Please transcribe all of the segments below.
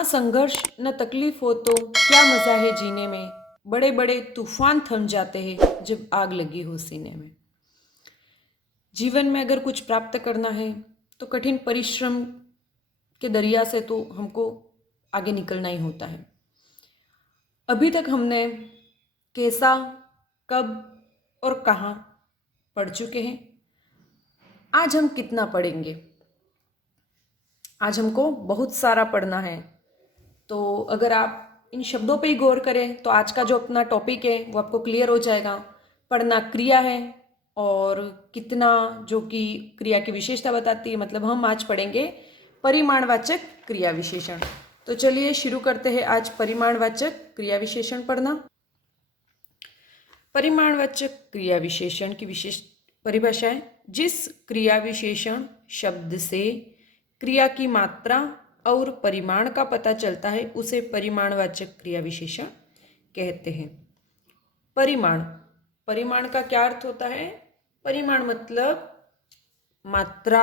ना संघर्ष न तकलीफ हो तो क्या मज़ा है जीने में। बड़े बड़े तूफान थम जाते हैं जब आग लगी हो सीने में। जीवन में अगर कुछ प्राप्त करना है तो कठिन परिश्रम के दरिया से तो हमको आगे निकलना ही होता है। अभी तक हमने कैसा, कब और कहाँ पढ़ चुके हैं। आज हम कितना पढ़ेंगे? आज हमको बहुत सारा पढ़ना है। तो अगर आप इन शब्दों पे ही गौर करें तो आज का जो अपना टॉपिक है वो आपको क्लियर हो जाएगा। पढ़ना क्रिया है और कितना जो कि क्रिया की विशेषता बताती है। मतलब हम आज पढ़ेंगे परिमाणवाचक क्रिया विशेषण। तो चलिए शुरू करते हैं आज परिमाणवाचक क्रिया विशेषण पढ़ना। परिमाणवाचक क्रिया विशेषण की विशेष परिभाषा है जिस क्रिया विशेषण शब्द से क्रिया की मात्रा और परिमाण का पता चलता है उसे परिमाणवाचक क्रिया विशेषण कहते हैं। परिमाण, परिमाण का क्या अर्थ होता है? परिमाण मतलब मात्रा,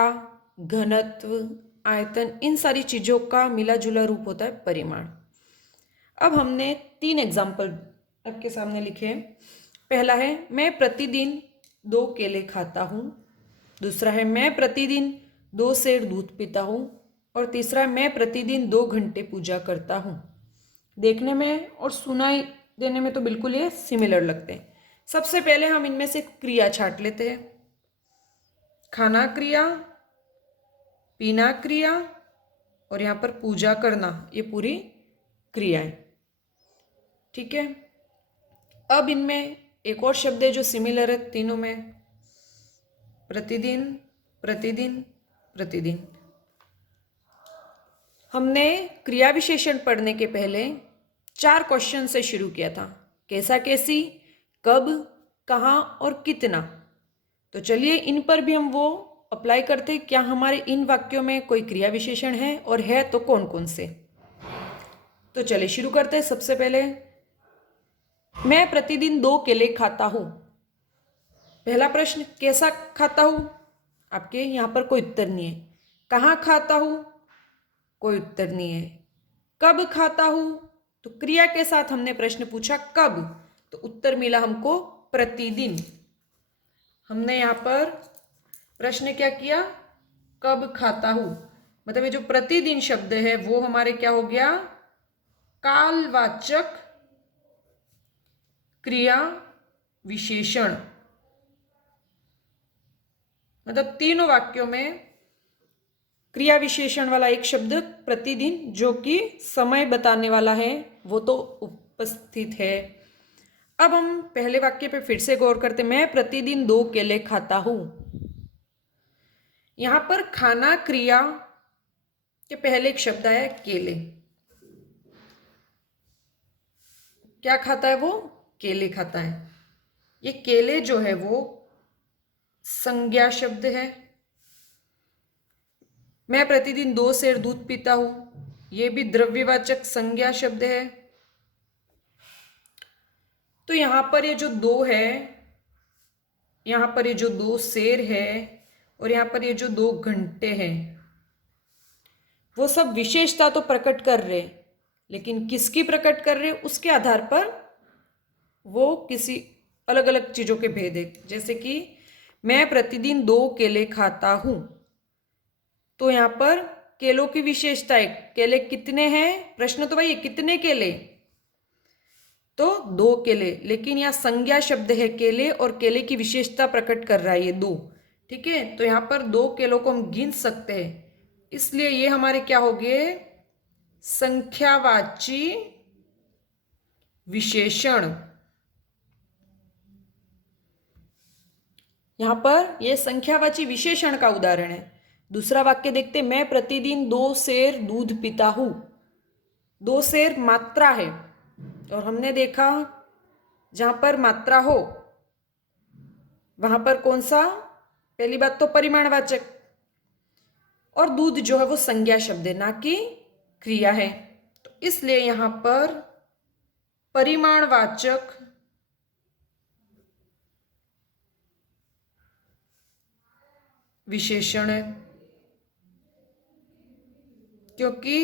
घनत्व, आयतन, इन सारी चीजों का मिला जुला रूप होता है परिमाण। अब हमने 3 एग्जाम्पल आपके सामने लिखे हैं। पहला है मैं प्रतिदिन 2 केले खाता हूँ। दूसरा है मैं प्रतिदिन 2 सेर दूध पीता हूँ। और तीसरा है मैं प्रतिदिन 2 घंटे पूजा करता हूँ। देखने में और सुनाई देने में तो बिल्कुल ये सिमिलर लगते हैं। सबसे पहले हम इनमें से क्रिया छांट लेते हैं। खाना क्रिया, पीना क्रिया और यहाँ पर पूजा करना, ये पूरी क्रियाएं। ठीक है। अब इनमें एक और शब्द है जो सिमिलर है तीनों में। प्रतिदिन, प्रतिदिन, प्रतिदिन। हमने क्रिया विशेषण पढ़ने के पहले 4 क्वेश्चन से शुरू किया था। कैसा, कैसी, कब, कहाँ और कितना। तो चलिए इन पर भी हम वो अप्लाई करते हैं। क्या हमारे इन वाक्यों में कोई क्रिया विशेषण है और है तो कौन कौन से। तो चलिए शुरू करते हैं। सबसे पहले मैं प्रतिदिन 2 केले खाता हूं। पहला प्रश्न, कैसा खाता हूं? आपके यहां पर कोई उत्तर नहीं है। कहाँ खाता हूं? कोई उत्तर नहीं है। कब खाता हूं? तो क्रिया के साथ हमने प्रश्न पूछा कब, तो उत्तर मिला हमको प्रतिदिन। हमने यहां पर प्रश्न क्या किया? कब खाता हूं। मतलब ये जो प्रतिदिन शब्द है वो हमारे क्या हो गया? कालवाचक क्रिया विशेषण। मतलब तीनों वाक्यों में क्रिया विशेषण वाला एक शब्द प्रतिदिन जो कि समय बताने वाला है वो तो उपस्थित है। अब हम पहले वाक्य पे फिर से गौर करते। मैं प्रतिदिन 2 केले खाता हूं। यहां पर खाना क्रिया के पहले एक शब्द आया केले। क्या खाता है वो? केले खाता है। ये केले जो है वो संज्ञा शब्द है। मैं प्रतिदिन 2 सेर दूध पीता हूं, ये भी द्रव्यवाचक संज्ञा शब्द है। तो यहां पर ये जो 2 है, यहां पर ये जो 2 सेर है और यहां पर ये जो 2 घंटे हैं, वो सब विशेषता तो प्रकट कर रहे, लेकिन किसकी प्रकट कर रहे उसके आधार पर वो किसी अलग अलग चीजों के भेद है। जैसे कि मैं प्रतिदिन 2 केले खाता हूं, तो यहां पर केलों की विशेषता है। केले कितने हैं? प्रश्न तो भाई कितने केले, तो 2 केले। लेकिन यहां संज्ञा शब्द है केले और केले की विशेषता प्रकट कर रहा है ये 2। ठीक है। तो यहां पर 2 केलों को हम गिन सकते हैं, इसलिए ये हमारे क्या हो गए? संख्यावाची विशेषण। यहां पर यह संख्यावाची विशेषण का उदाहरण है। दूसरा वाक्य देखते, मैं प्रतिदिन 2 सेर दूध पीता हूं। 2 सेर मात्रा है और हमने देखा जहां पर मात्रा हो वहां पर कौन सा? पहली बात तो परिमाणवाचक, और दूध जो है वो संज्ञा शब्द है ना कि क्रिया है। तो इसलिए यहां पर परिमाणवाचक विशेषण है, क्योंकि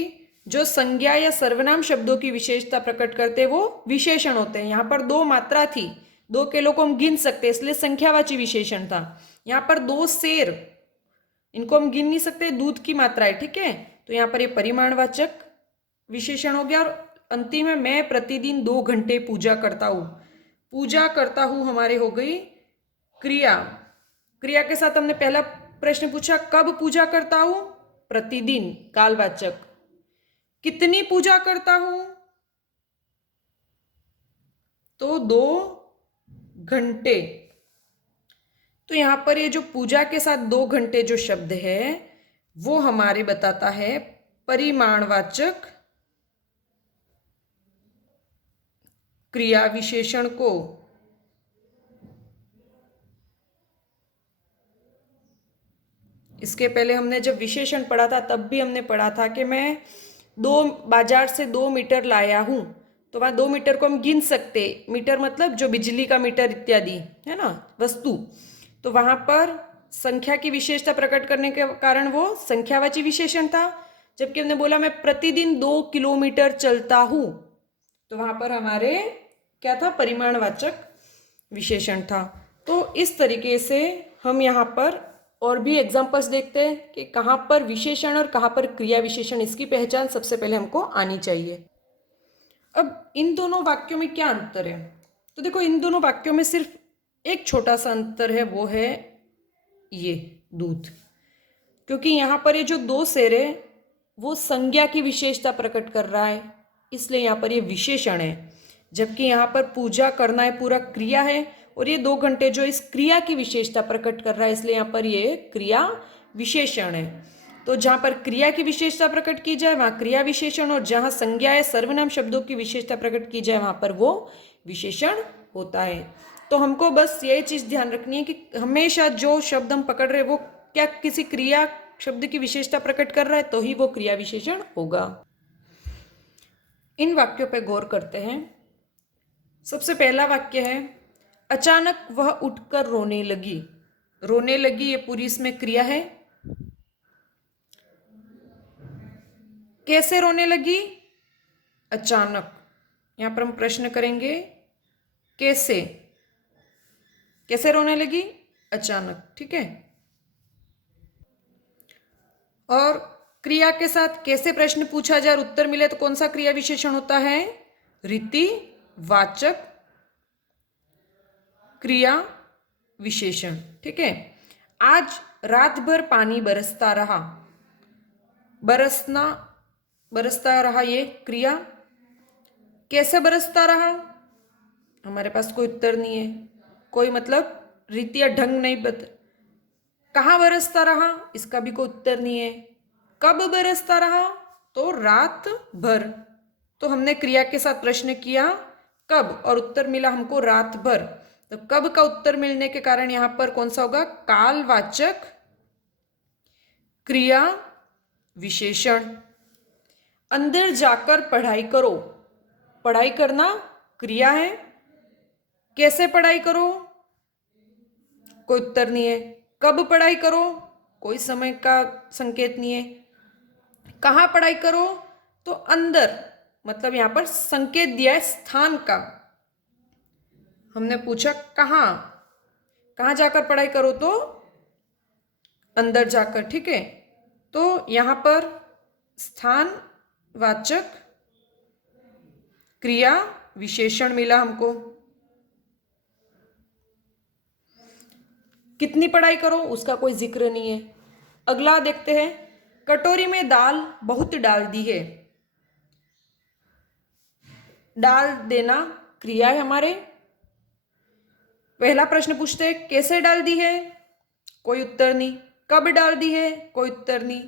जो संज्ञा या सर्वनाम शब्दों की विशेषता प्रकट करते वो विशेषण होते हैं। यहाँ पर दो मात्रा थी, 2 किलो को हम गिन सकते इसलिए संख्यावाची विशेषण था। यहाँ पर 2 सेर, इनको हम गिन नहीं सकते, दूध की मात्रा है, ठीक है, तो यहाँ पर ये परिमाणवाचक विशेषण हो गया। और अंतिम है मैं प्रतिदिन 2 घंटे पूजा करता हूँ। पूजा करता हूँ हमारे हो गई क्रिया। क्रिया के साथ हमने पहला प्रश्न पूछा कब पूजा करता हूँ, प्रतिदिन, कालवाचक। कितनी पूजा करता हूं, तो 2 घंटे। तो यहां पर ये जो पूजा के साथ 2 घंटे जो शब्द है वो हमारे बताता है परिमाणवाचक क्रिया विशेषण को। इसके पहले हमने जब विशेषण पढ़ा था तब भी हमने पढ़ा था कि मैं बाजार से 2 मीटर लाया हूं, तो वहां 2 मीटर को हम गिन सकते, मीटर मतलब जो बिजली का मीटर इत्यादि है ना, वस्तु। तो वहां पर संख्या की विशेषता प्रकट करने के कारण वो संख्यावाची विशेषण था। जबकि हमने बोला मैं प्रतिदिन 2 किलोमीटर चलता हूं, तो वहां पर हमारे क्या था, परिमाणवाचक विशेषण था। तो इस तरीके से हम यहाँ पर और भी एग्जाम्पल्स देखते हैं कि कहाँ पर विशेषण और कहाँ पर क्रिया विशेषण, इसकी पहचान सबसे पहले हमको आनी चाहिए। अब इन दोनों वाक्यों में क्या अंतर है, तो देखो इन दोनों वाक्यों में सिर्फ एक छोटा सा अंतर है, वो है ये दूध। क्योंकि यहाँ पर ये जो 2 सेर है वो संज्ञा की विशेषता प्रकट कर रहा है, इसलिए यहाँ पर ये विशेषण है। जबकि यहाँ पर पूजा करना है पूरा क्रिया है, और ये 2 घंटे जो इस क्रिया की विशेषता प्रकट कर रहा है, इसलिए यहाँ पर ये क्रिया विशेषण है। तो जहाँ पर क्रिया की विशेषता प्रकट की जाए वहाँ क्रिया विशेषण, और जहाँ संज्ञा या सर्वनाम शब्दों की विशेषता प्रकट की जाए वहाँ पर वो विशेषण होता है। तो हमको बस ये चीज़ ध्यान रखनी है कि हमेशा जो शब्द हम पकड़ रहे हैं वो क्या किसी क्रिया शब्द की विशेषता प्रकट कर रहा है, तो ही वो क्रिया विशेषण होगा। इन वाक्यों पर गौर करते हैं। सबसे पहला वाक्य है अचानक वह उठकर रोने लगी। रोने लगी ये पूरी इसमें क्रिया है। कैसे रोने लगी, अचानक। यहां पर हम प्रश्न करेंगे कैसे, कैसे रोने लगी, अचानक, ठीक है। और क्रिया के साथ कैसे प्रश्न पूछा जाए और उत्तर मिले तो कौन सा क्रिया विशेषण होता है, रीतिवाचक क्रिया विशेषण, ठीक है। आज रात भर पानी बरसता रहा। बरसता रहा ये क्रिया। कैसे बरसता रहा, हमारे पास कोई उत्तर नहीं है, कोई मतलब रीति या ढंग नहीं बता। कहाँ बरसता रहा, इसका भी कोई उत्तर नहीं है। कब बरसता रहा, तो रात भर। तो हमने क्रिया के साथ प्रश्न किया कब, और उत्तर मिला हमको रात भर। तो कब का उत्तर मिलने के कारण यहां पर कौन सा होगा, कालवाचक क्रिया विशेषण। अंदर जाकर पढ़ाई करो। पढ़ाई करना क्रिया है। कैसे पढ़ाई करो, कोई उत्तर नहीं है। कब पढ़ाई करो, कोई समय का संकेत नहीं है। कहाँ पढ़ाई करो, तो अंदर, मतलब यहां पर संकेत दिया है स्थान का। हमने पूछा कहाँ, कहाँ जाकर पढ़ाई करो, तो अंदर जाकर, ठीक है। तो यहां पर स्थानवाचक क्रिया विशेषण मिला हमको। कितनी पढ़ाई करो, उसका कोई जिक्र नहीं है। अगला देखते हैं, कटोरी में दाल बहुत डाल दी है। डाल देना क्रिया है हमारे। पहला प्रश्न पूछते हैं कैसे डाल दी है, कोई उत्तर नहीं। कब डाल दी है, कोई उत्तर नहीं।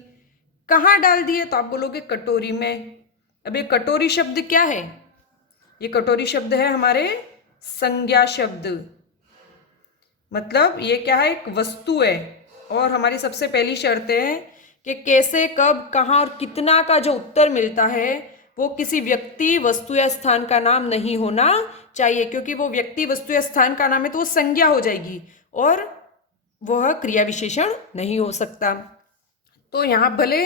कहाँ डाल दी है, तो आप बोलोगे कटोरी में। अब ये कटोरी शब्द क्या है, ये कटोरी शब्द है हमारे संज्ञा शब्द, मतलब ये क्या है, एक वस्तु है। और हमारी सबसे पहली शर्त है कि कैसे, कब, कहाँ और कितना का जो उत्तर मिलता है वो किसी व्यक्ति, वस्तु या स्थान का नाम नहीं होना चाहिए, क्योंकि वो व्यक्ति, वस्तु या स्थान का नाम है तो वो संज्ञा हो जाएगी और वह क्रिया विशेषण नहीं हो सकता। तो यहाँ भले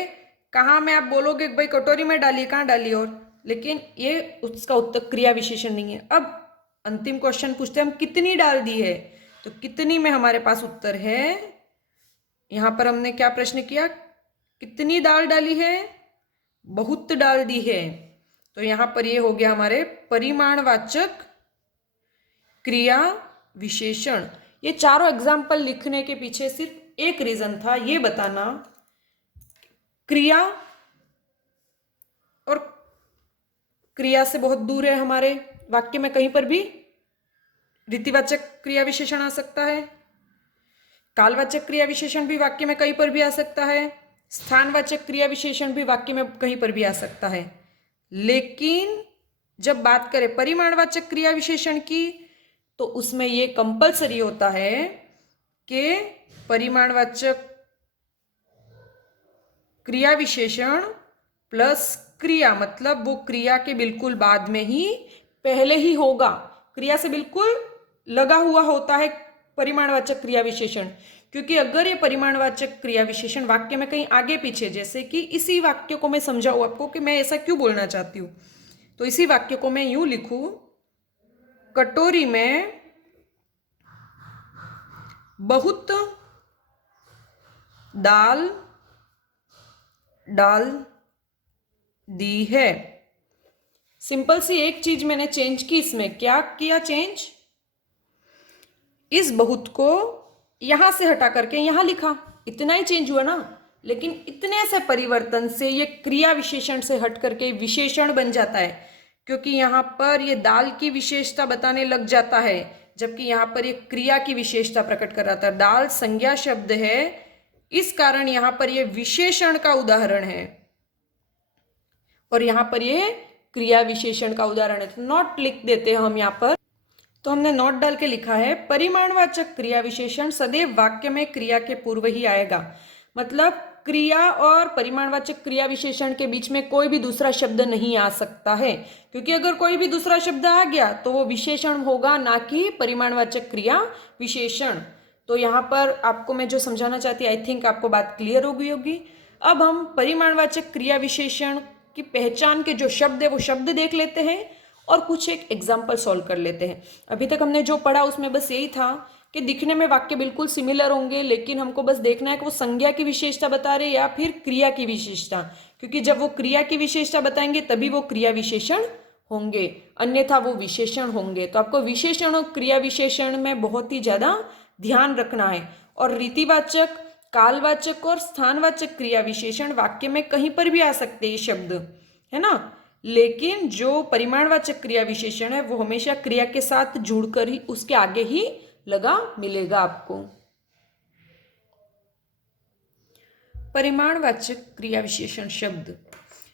कहाँ में आप बोलोगे कि भाई कटोरी में डाली, कहाँ डाली, और लेकिन ये उसका उत्तर क्रिया विशेषण नहीं है। अब अंतिम क्वेश्चन पूछते हैं हम, कितनी डाल दी है, तो कितनी में हमारे पास उत्तर है। यहां पर हमने क्या प्रश्न किया, कितनी दाल डाली है, बहुत डाल दी है। तो यहां पर ये हो गया हमारे परिमाणवाचक क्रिया विशेषण। ये चारों एग्जाम्पल लिखने के पीछे सिर्फ एक रीजन था, ये बताना क्रिया और क्रिया से बहुत दूर है हमारे वाक्य में, कहीं पर भी रीतिवाचक क्रिया विशेषण आ सकता है, कालवाचक क्रिया विशेषण भी वाक्य में कहीं पर भी आ सकता है, स्थानवाचक क्रिया विशेषण भी वाक्य में कहीं पर भी आ सकता है। लेकिन जब बात करें परिमाणवाचक क्रिया विशेषण की, तो उसमें ये कंपलसरी होता है कि परिमाणवाचक क्रिया विशेषण प्लस क्रिया, मतलब वो क्रिया के बिल्कुल बाद में ही पहले ही होगा, क्रिया से बिल्कुल लगा हुआ होता है परिमाणवाचक क्रिया विशेषण। क्योंकि अगर ये परिमाणवाचक क्रिया विशेषण वाक्य में कहीं आगे पीछे, जैसे कि इसी वाक्य को मैं समझाऊं आपको कि मैं ऐसा क्यों बोलना चाहती हूं, तो इसी वाक्य को मैं यूं लिखूं, कटोरी में बहुत दाल डाल दी है। सिंपल सी एक चीज मैंने चेंज की इसमें, क्या किया चेंज, इस बहुत को यहां से हटा करके यहां लिखा, इतना ही चेंज हुआ ना। लेकिन इतने से परिवर्तन से ये क्रिया विशेषण से हट करके विशेषण बन जाता है, क्योंकि यहां पर ये दाल की विशेषता बताने लग जाता है, जबकि यहां पर ये क्रिया की विशेषता प्रकट कर रहा था। दाल संज्ञा शब्द है, इस कारण यहां पर ये विशेषण का उदाहरण है और यहां पर ये क्रिया विशेषण का उदाहरण है। तो नॉट लिख देते हैं हम यहां पर, तो हमने नोट डाल के लिखा है, परिमाणवाचक क्रिया विशेषण सदैव वाक्य में क्रिया के पूर्व ही आएगा। मतलब क्रिया और परिमाणवाचक क्रिया विशेषण के बीच में कोई भी दूसरा शब्द नहीं आ सकता है, क्योंकि अगर कोई भी दूसरा शब्द आ गया तो वो विशेषण होगा, ना कि परिमाणवाचक क्रिया विशेषण। तो यहाँ पर आपको मैं जो समझाना चाहती, आई थिंक आपको बात क्लियर हो गई होगी। अब हम परिमाणवाचक क्रिया विशेषण की पहचान के जो शब्द है वो शब्द देख लेते हैं और कुछ एक एग्जाम्पल सॉल्व कर लेते हैं। अभी तक हमने जो पढ़ा उसमें बस यही था कि दिखने में वाक्य बिल्कुल सिमिलर होंगे, लेकिन हमको बस देखना है कि वो संज्ञा की विशेषता बता रहे या फिर क्रिया की विशेषता, क्योंकि जब वो क्रिया की विशेषता बताएंगे तभी वो क्रिया विशेषण होंगे, अन्यथा वो विशेषण होंगे। तो आपको विशेषण और क्रिया विशेषण में बहुत ही ज्यादा ध्यान रखना है। और रीतिवाचक, कालवाचक और स्थानवाचक क्रिया विशेषण वाक्य में कहीं पर भी आ सकते हैं शब्द, है ना, लेकिन जो परिमाणवाचक क्रिया विशेषण है वो हमेशा क्रिया के साथ जुड़कर ही उसके आगे ही लगा मिलेगा आपको। परिमाणवाचक क्रिया विशेषण शब्द,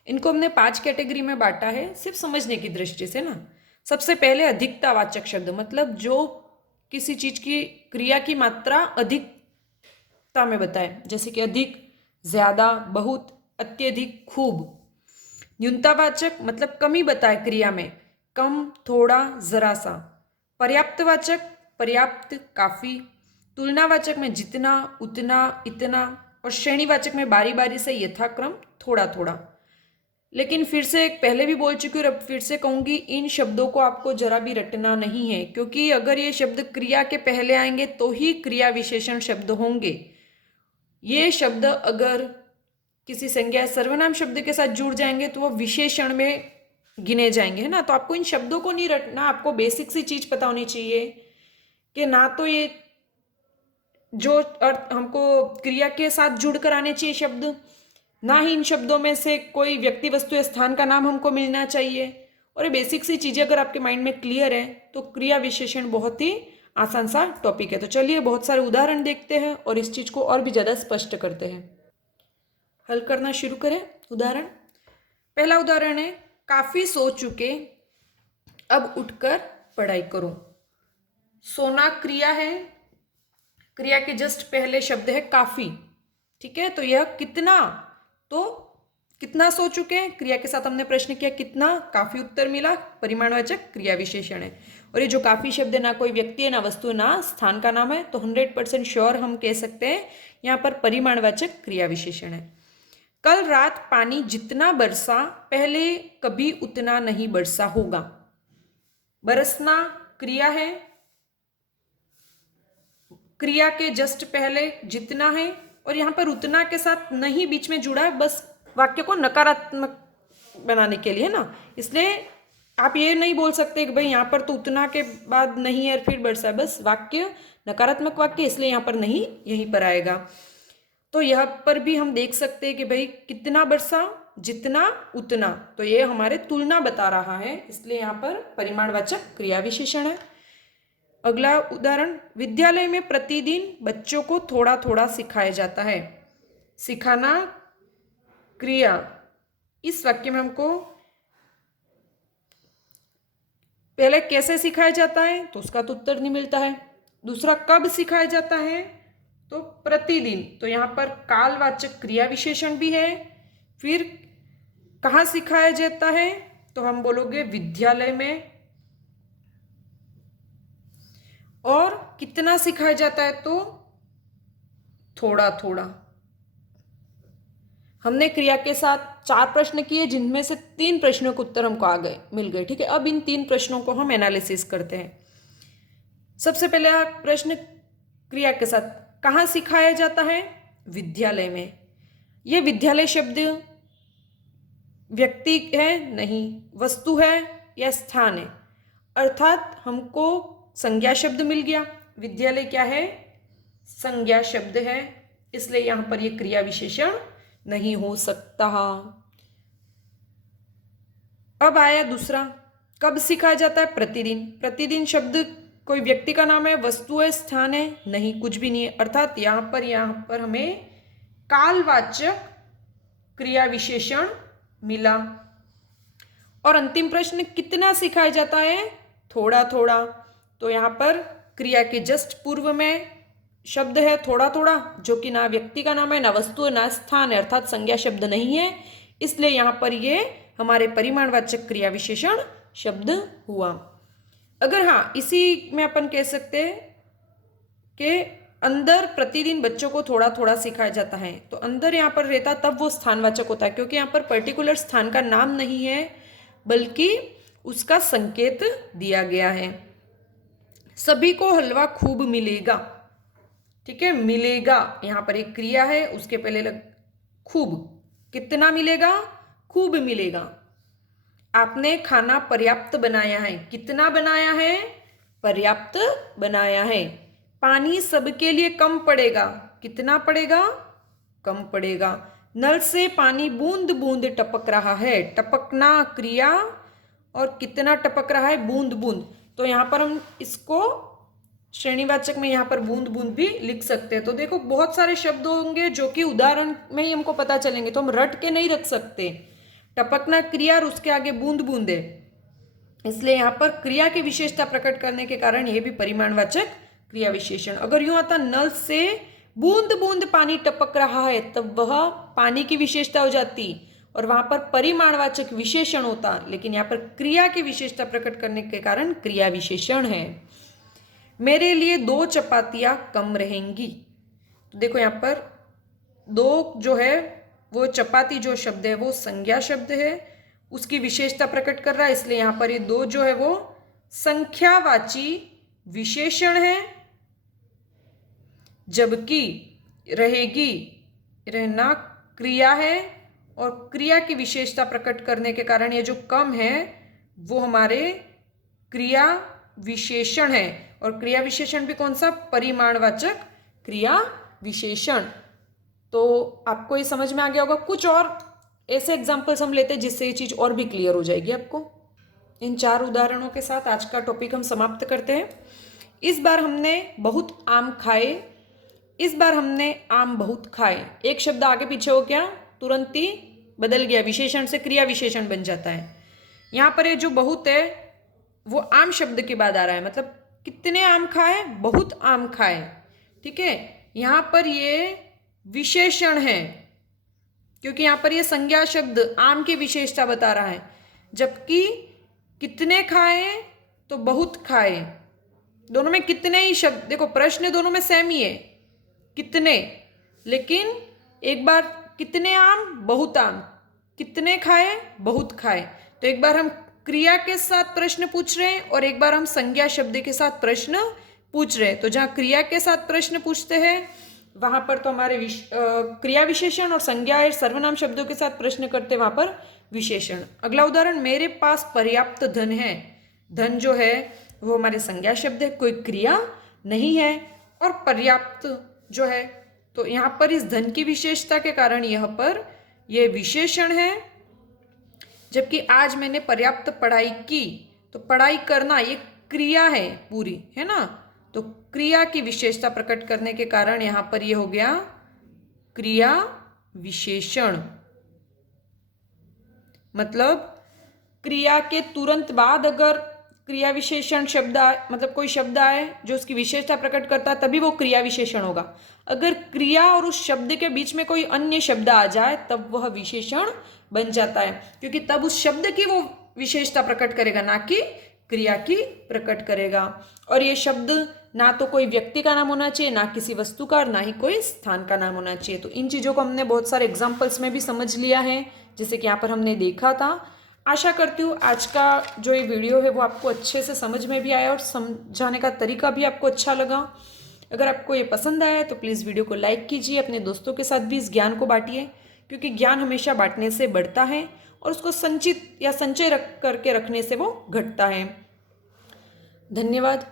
इनको हमने 5 कैटेगरी में बांटा है सिर्फ समझने की दृष्टि से ना। सबसे पहले अधिकतावाचक शब्द, मतलब जो किसी चीज की क्रिया की मात्रा अधिकता में बताए, जैसे कि अधिक, ज्यादा, बहुत, अत्यधिक, खूब। न्यूनतावाचक मतलब कमी बताए क्रिया में, कम, थोड़ा, जरा सा। पर्याप्तवाचक पर्याप्त, काफी। तुलनावाचक में जितना, उतना, इतना। और श्रेणीवाचक में बारी बारी से, यथाक्रम, थोड़ा थोड़ा। लेकिन फिर से पहले भी बोल चुकी हूँ और अब फिर से कहूंगी, इन शब्दों को आपको जरा भी रटना नहीं है, क्योंकि अगर ये शब्द क्रिया के पहले आएंगे तो ही क्रिया विशेषण शब्द होंगे। ये शब्द अगर किसी संज्ञा सर्वनाम शब्द के साथ जुड़ जाएंगे तो वो विशेषण में गिने जाएंगे, है ना। तो आपको इन शब्दों को नहीं रटना, आपको बेसिक सी चीज पता होनी चाहिए कि ना तो ये जो अर्थ हमको क्रिया के साथ जुड़ कर आने चाहिए शब्द, ना ही इन शब्दों में से कोई व्यक्ति, वस्तु या स्थान का नाम हमको मिलना चाहिए। और ये बेसिक सी चीजें अगर आपके माइंड में क्लियर है तो क्रिया विशेषण बहुत ही आसान सा टॉपिक है। तो चलिए बहुत सारे उदाहरण देखते हैं और इस चीज को और भी ज्यादा स्पष्ट करते हैं। हल करना शुरू करें। उदाहरण, पहला उदाहरण है, काफी सो चुके, अब उठकर पढ़ाई करो। सोना क्रिया है, क्रिया के जस्ट पहले शब्द है काफी, ठीक है। तो यह कितना, तो कितना सो चुके हैं, क्रिया के साथ हमने प्रश्न किया कितना, काफी उत्तर मिला, परिमाणवाचक क्रिया विशेषण है। और ये जो काफी शब्द है ना कोई व्यक्ति है, ना वस्तु, ना स्थान का नाम है, तो 100% श्योर हम कह सकते हैं यहाँ पर परिमाणवाचक क्रिया विशेषण है। कल रात पानी जितना बरसा पहले कभी उतना नहीं बरसा होगा। बरसना क्रिया है, क्रिया के जस्ट पहले जितना है और यहाँ पर उतना के साथ नहीं बीच में जुड़ा है, बस वाक्य को नकारात्मक बनाने के लिए ना। इसलिए आप ये नहीं बोल सकते कि भाई यहाँ पर तो उतना के बाद नहीं है फिर बरसा है, बस वाक्य नकारात्मक वाक्य, इसलिए यहाँ पर नहीं यहीं पर आएगा। तो यहाँ पर भी हम देख सकते हैं कि भाई कितना बरसा, जितना उतना, तो ये हमारे तुलना बता रहा है, इसलिए यहाँ पर परिमाणवाचक क्रिया विशेषण है। अगला उदाहरण, विद्यालय में प्रतिदिन बच्चों को थोड़ा थोड़ा सिखाया जाता है। सिखाना क्रिया, इस वाक्य में हमको पहले कैसे सिखाया जाता है तो उसका तो उत्तर नहीं मिलता है। दूसरा, कब सिखाया जाता है तो प्रतिदिन, तो यहाँ पर कालवाचक क्रिया विशेषण भी है। फिर कहाँ सिखाया जाता है तो हम बोलोगे विद्यालय में। और कितना सिखाया जाता है तो थोड़ा थोड़ा। हमने क्रिया के साथ 4 प्रश्न किए, जिनमें से 3 प्रश्नों के उत्तर हमको आ गए, मिल गए। ठीक है, अब इन 3 प्रश्नों को हम एनालिसिस करते हैं। सबसे पहले प्रश्न क्रिया के साथ, कहाँ सिखाया जाता है? विद्यालय में। यह विद्यालय शब्द व्यक्ति है? नहीं। वस्तु है या स्थान है? अर्थात हमको संज्ञा शब्द मिल गया। विद्यालय क्या है? संज्ञा शब्द है, इसलिए यहां पर यह क्रिया विशेषण नहीं हो सकता। अब आया दूसरा, कब सिखाया जाता है? प्रतिदिन। प्रतिदिन शब्द कोई व्यक्ति का नाम है, वस्तु है, स्थान है? नहीं, कुछ भी नहीं है। अर्थात यहां पर हमें कालवाचक क्रिया विशेषण मिला। और अंतिम प्रश्न, कितना सिखाया जाता है? थोड़ा थोड़ा। तो यहां पर क्रिया के जस्ट पूर्व में शब्द है थोड़ा थोड़ा, जो कि ना व्यक्ति का नाम है, ना वस्तु है, ना स्थान है, अर्थात संज्ञा शब्द नहीं है, इसलिए यहां पर ये हमारे परिमाणवाचक क्रिया विशेषण शब्द हुआ। अगर हाँ, इसी में अपन कह सकते हैं कि अंदर प्रतिदिन बच्चों को थोड़ा थोड़ा सिखाया जाता है, तो अंदर यहाँ पर रहता तब वो स्थानवाचक होता है, क्योंकि यहाँ पर पर्टिकुलर स्थान का नाम नहीं है बल्कि उसका संकेत दिया गया है। सभी को हलवा खूब मिलेगा। ठीक है, मिलेगा यहाँ पर एक क्रिया है, उसके पहले खूब। कितना मिलेगा? खूब मिलेगा। आपने खाना पर्याप्त बनाया है। कितना बनाया है? पर्याप्त बनाया है। पानी सबके लिए कम पड़ेगा। कितना पड़ेगा? कम पड़ेगा। नल से पानी बूंद बूंद टपक रहा है। टपकना क्रिया, और कितना टपक रहा है? बूंद बूंद। तो यहाँ पर हम इसको श्रेणीवाचक में यहाँ पर बूंद बूंद भी लिख सकते हैं। तो देखो, बहुत सारे शब्द होंगे जो कि उदाहरण में ही हमको पता चलेंगे, तो हम रट के नहीं रख सकते। टपकना क्रिया और उसके आगे बूंद बूंद है, इसलिए यहाँ पर क्रिया की विशेषता प्रकट करने के कारण यह भी परिमाणवाचक क्रिया विशेषण। अगर यूं आता, नल से बूंद बूंद पानी टपक रहा है, तब वह पानी की विशेषता हो जाती और वहां पर परिमाणवाचक विशेषण होता, लेकिन यहाँ पर क्रिया की विशेषता प्रकट करने के कारण क्रिया विशेषण है। मेरे लिए 2 चपातियां कम रहेंगी। तो देखो यहाँ पर 2 जो है वो चपाती जो शब्द है वो संज्ञा शब्द है, उसकी विशेषता प्रकट कर रहा है, इसलिए यहाँ पर ये 2 जो है वो संख्यावाची विशेषण है। जबकि रहेगी, रहना क्रिया है, और क्रिया की विशेषता प्रकट करने के कारण ये जो कम है वो हमारे क्रिया विशेषण है। और क्रिया विशेषण भी कौन सा? परिमाणवाचक क्रिया विशेषण। तो आपको ये समझ में आ गया होगा। कुछ और ऐसे एग्जाम्पल्स हम लेते हैं जिससे ये चीज और भी क्लियर हो जाएगी आपको। इन 4 उदाहरणों के साथ आज का टॉपिक हम समाप्त करते हैं। इस बार हमने बहुत आम खाए। इस बार हमने आम बहुत खाए। एक शब्द आगे पीछे हो गया, तुरंत ही बदल गया, विशेषण से क्रिया विशेषण बन जाता है। यहाँ पर ये जो बहुत है वो आम शब्द के बाद आ रहा है, मतलब कितने आम खाए? बहुत आम खाए। ठीक है, यहाँ पर ये विशेषण है क्योंकि यहाँ पर ये संज्ञा शब्द आम की विशेषता बता रहा है, जबकि कितने खाए तो बहुत खाए। दोनों में कितने ही शब्द, देखो प्रश्न दोनों में सेम ही है, कितने, लेकिन एक बार कितने आम, बहुत आम, कितने खाए, बहुत खाए। तो एक बार हम क्रिया के साथ प्रश्न पूछ रहे हैं और एक बार हम संज्ञा शब्द के साथ प्रश्न पूछ रहे हैं। तो जहाँ क्रिया के साथ प्रश्न पूछते हैं वहां पर तो हमारे क्रिया विशेषण और संज्ञा और सर्वनाम शब्दों के साथ प्रश्न करते वहां पर विशेषण। अगला उदाहरण, मेरे पास पर्याप्त धन है। धन जो है वो हमारे संज्ञा शब्द है, कोई क्रिया नहीं है। और पर्याप्त जो है तो यहाँ पर इस धन की विशेषता के कारण यहाँ पर यह विशेषण है। जबकि आज मैंने पर्याप्त पढ़ाई की, तो पढ़ाई करना ये क्रिया है पूरी, है ना। तो क्रिया की विशेषता प्रकट करने के कारण यहां पर ये हो गया क्रिया विशेषण। मतलब क्रिया के तुरंत बाद अगर क्रिया विशेषण शब्द आए, मतलब कोई शब्द आए जो उसकी विशेषता प्रकट करता है, तभी वो क्रिया विशेषण होगा। अगर क्रिया और उस शब्द के बीच में कोई अन्य शब्द आ जाए तब वह विशेषण बन जाता है, क्योंकि तब उस शब्द की वो विशेषता प्रकट करेगा, ना कि क्रिया की प्रकट करेगा। और ये शब्द ना तो कोई व्यक्ति का नाम होना चाहिए, ना किसी वस्तु का, और ना ही कोई स्थान का नाम होना चाहिए। तो इन चीज़ों को हमने बहुत सारे एग्जाम्पल्स में भी समझ लिया है, जैसे कि यहाँ पर हमने देखा था। आशा करती हूँ आज का जो ये वीडियो है वो आपको अच्छे से समझ में भी आया और समझाने का तरीका भी आपको अच्छा लगा। अगर आपको ये पसंद आया है तो प्लीज़ वीडियो को लाइक कीजिए, अपने दोस्तों के साथ भी इस ज्ञान को बांटिए, क्योंकि ज्ञान हमेशा बांटने से बढ़ता है और उसको संचित या संचय करके रखने से वो घटता है। धन्यवाद।